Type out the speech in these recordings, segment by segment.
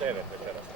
9 večeras.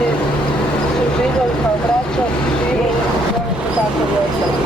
ljudi su živjeli kao braća, živjeli tako i ostali.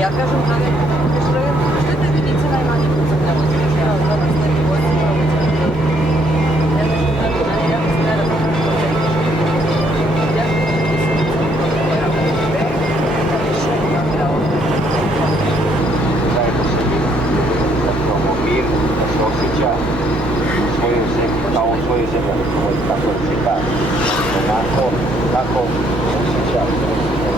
Ja kažem, što je te jedinice najmanje kucam? Ja od vas ne bi vojci provocam. Ja nešto tako na njega se ne rada. Ja zajedno se zapravo mir, da se osjeća u svojoj zemlji, kao u svojoj zemlji, tako da se kaže. Onako, tako se osjeća u svojoj zemlji.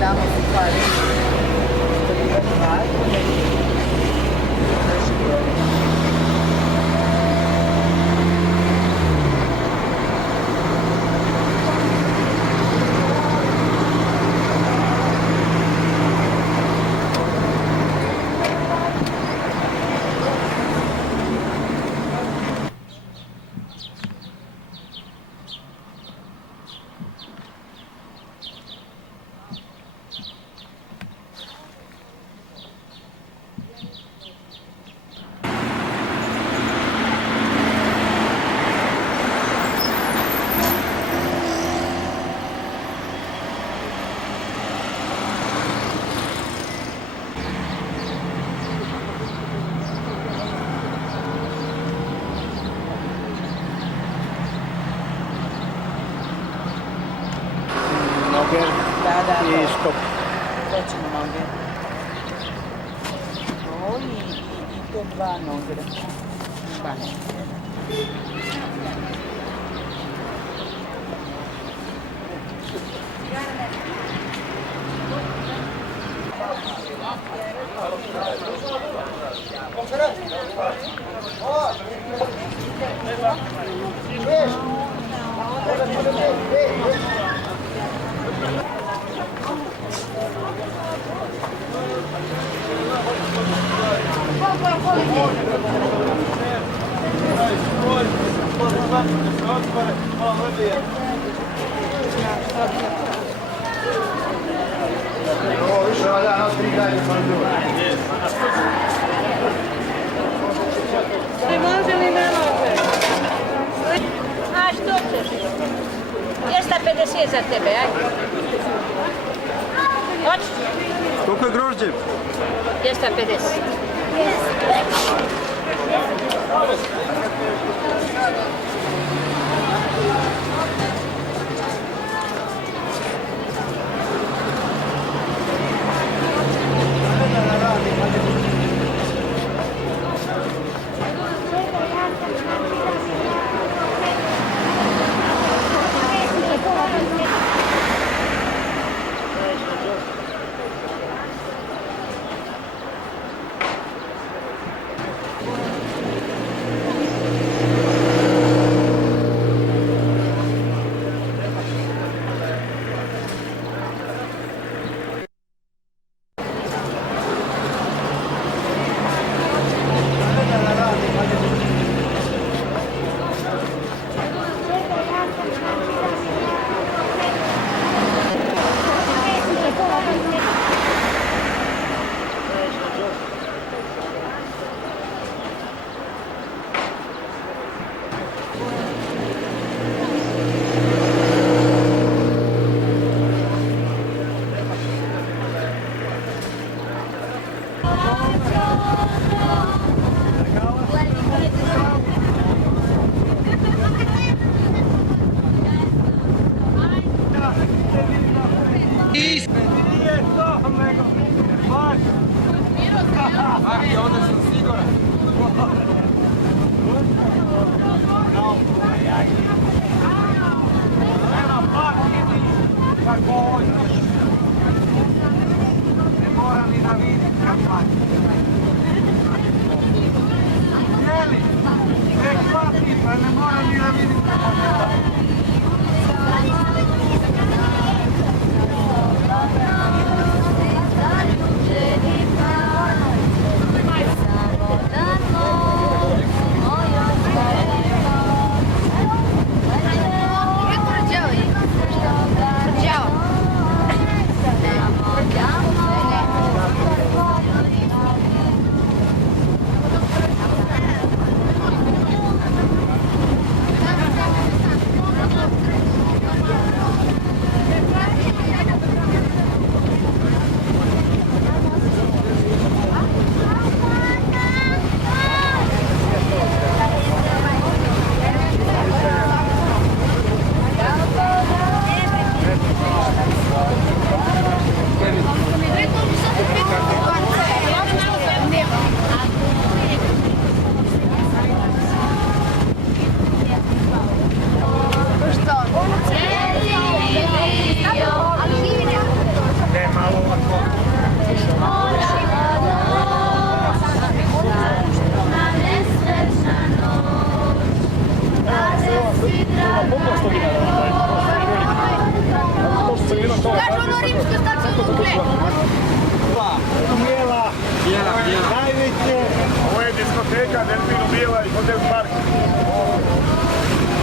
Tamo se stvari I stop. To ćemo noge. Ovo i to dva noge. Dva noge. Ne može li ne može? A što ćeš? 250 za tebe, ajde. Hoćeš? Koliko je grožđe? 250. Ne mora ni da vidi kad plaći. Jeli? Nek plati, pa ne mora ni da vidi kad plaći. Kažu ono rimsku staciju Lukle. Bijela. Najveće. Ovo je diskoteka Delfinu Bijela i Hotel Park.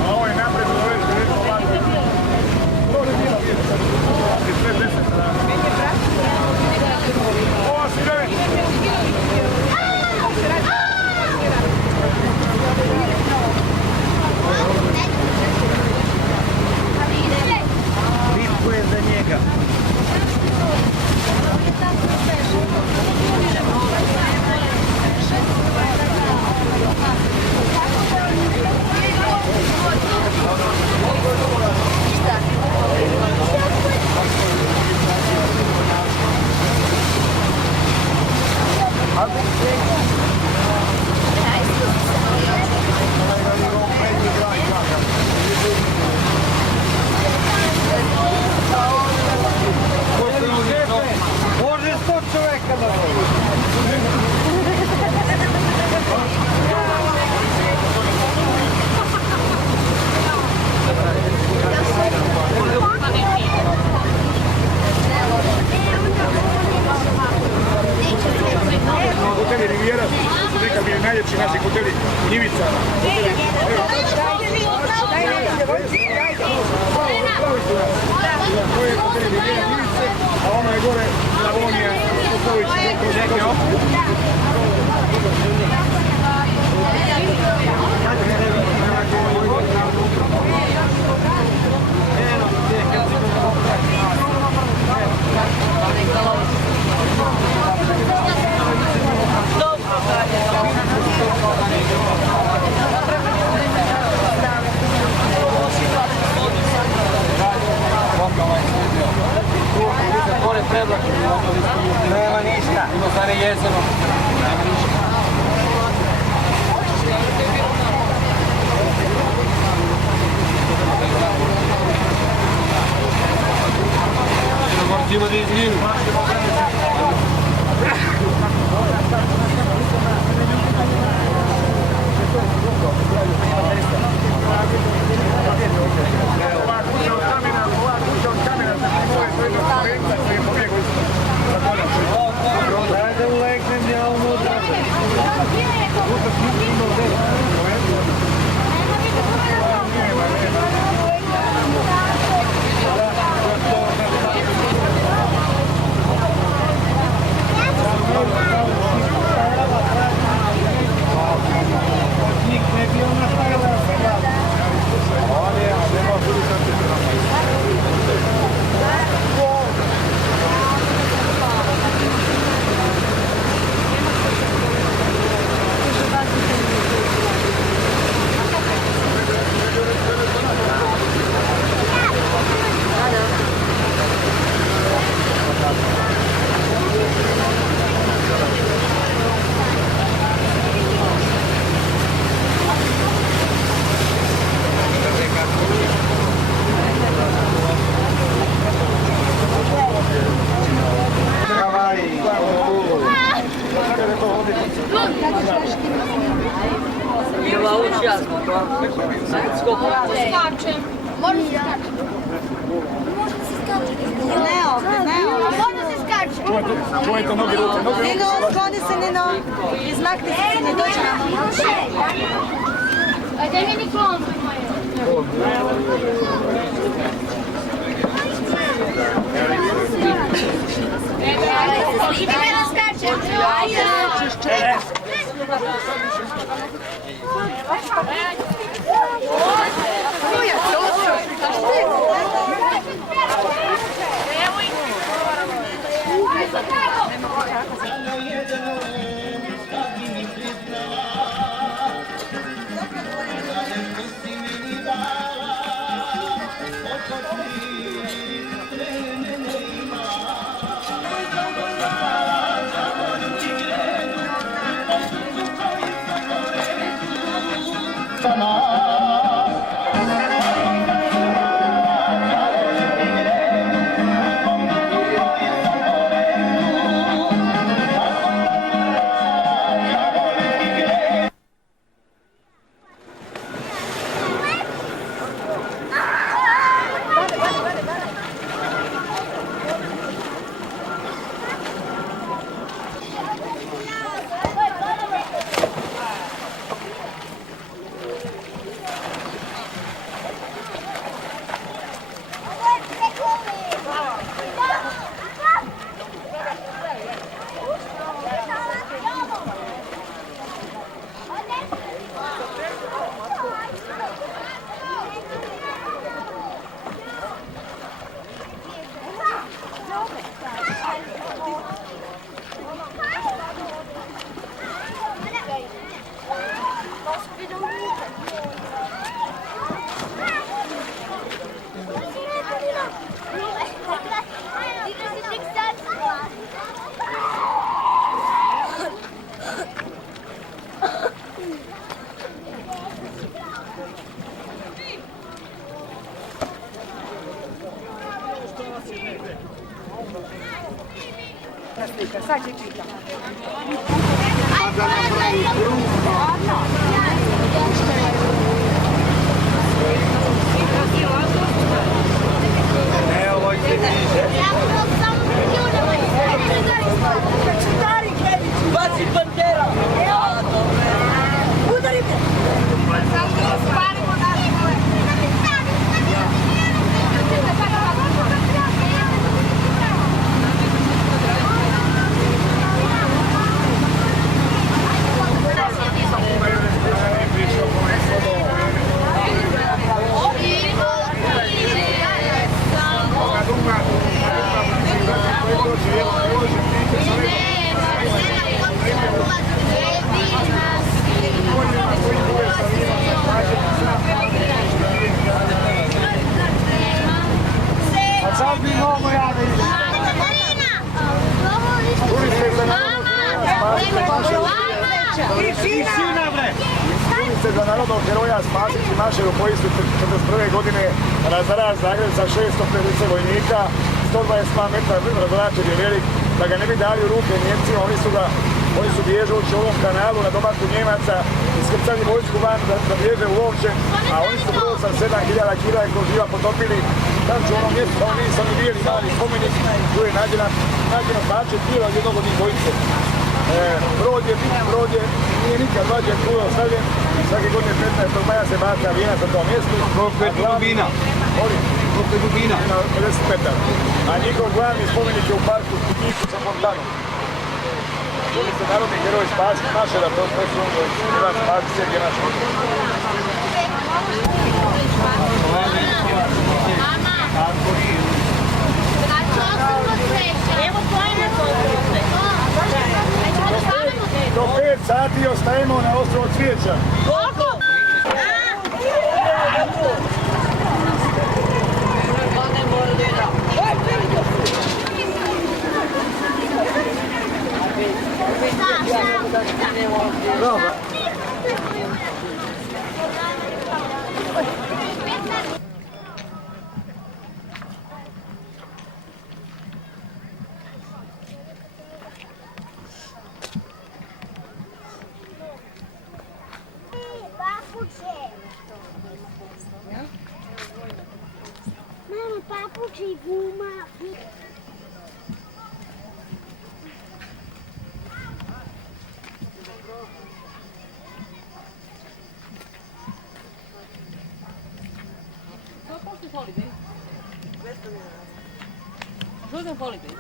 A ovo je napred u Voješ, gdje je to ovako. Ovo je Bijela, vidite sad. Je sve 10 strana. Ovo si ne već. Bitko je za njega. Može 100 čoveka da voli. Hoteli Riviera su nekad najljepši naši hoteli u Njivicama. To je hoteli Riviera Njivice, a ono je gore Slavonija, Popović. Nema ništa. Ima stare jezero. Nema ništa. Gorci ima da izglinu. Ova kuća od kamena to je jedna Slovenca koji je pobjegao iz Zakoljaka. Ajde uleknem ja unutra. Ovo je, a nema budu sam Skačem. Može se skače. Može se skače. Ne ovdje, ne ovdje. Može se skače. Čujete noge, ruke, noge. Nino, skloni se, Nino. Izmakni se, ne dođe nam. Daj meni klon. Ideme da skačem. Sad će čita. Baci bandera! Udarite! Sparimo naše moje! Sad bi mnogo ja da idem. Čuli se za narodnog heroja Spasić i Mašeru koji su 1941. godine razarali Zagreb sa 650 vojnika, 122 metra razoračen je velik, da ga ne bi dali u ruke Njemcima, oni su bježući u ovom kanalu na domaku Njemaca, iskrcali vojsku van da bježe u Lovče, a oni su prvo sa 7000 kila kroz živa potopili. Znači u onom mjestu, oni nisu ni bili mali spomenik, tu je nađeno pače tijela od jednog od njih dvojice. Brod je, nije nikad vađen, tu je ostavljen, svake godine 15. maja se baca vijenac na tom mjestu. Koliko je dubina? Koliko je dubina? 50 metara. A njihov glavni spomenik je u parku Kupiku sa fontanom. Čuli se narodni heroj Spasić Mašera, to su Ivan Spasić, Sergej Mašer. Do 5 sati ostajemo na ostrovu Cvijeća. Who's in Holiday?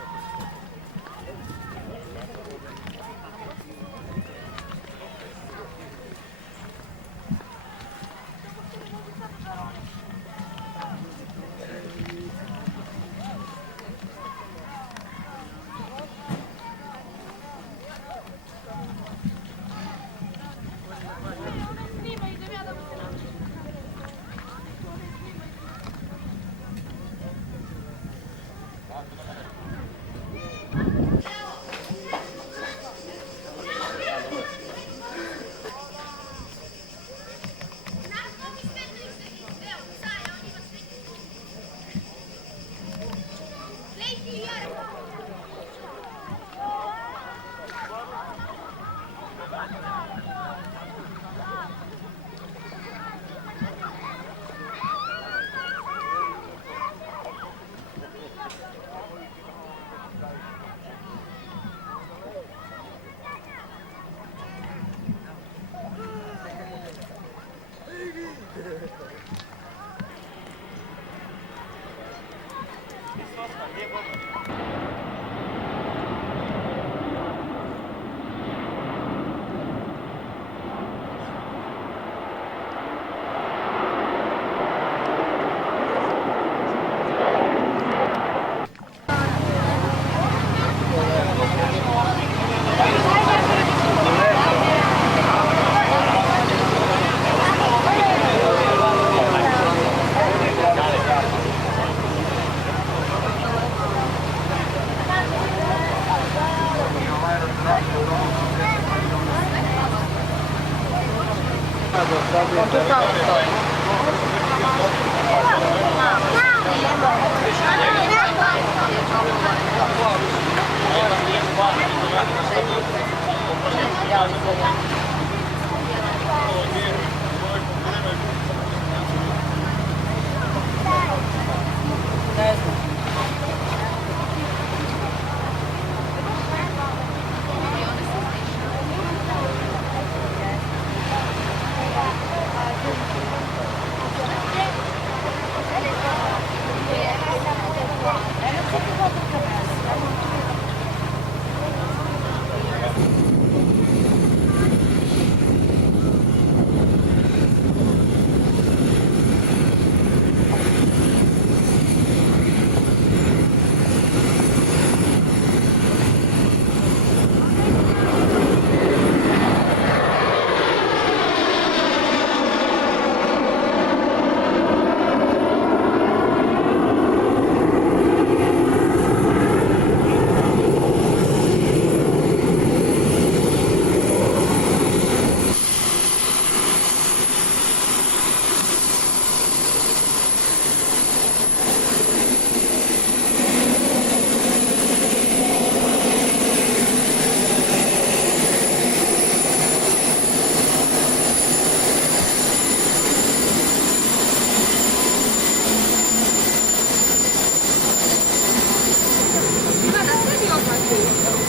Guarda, sei di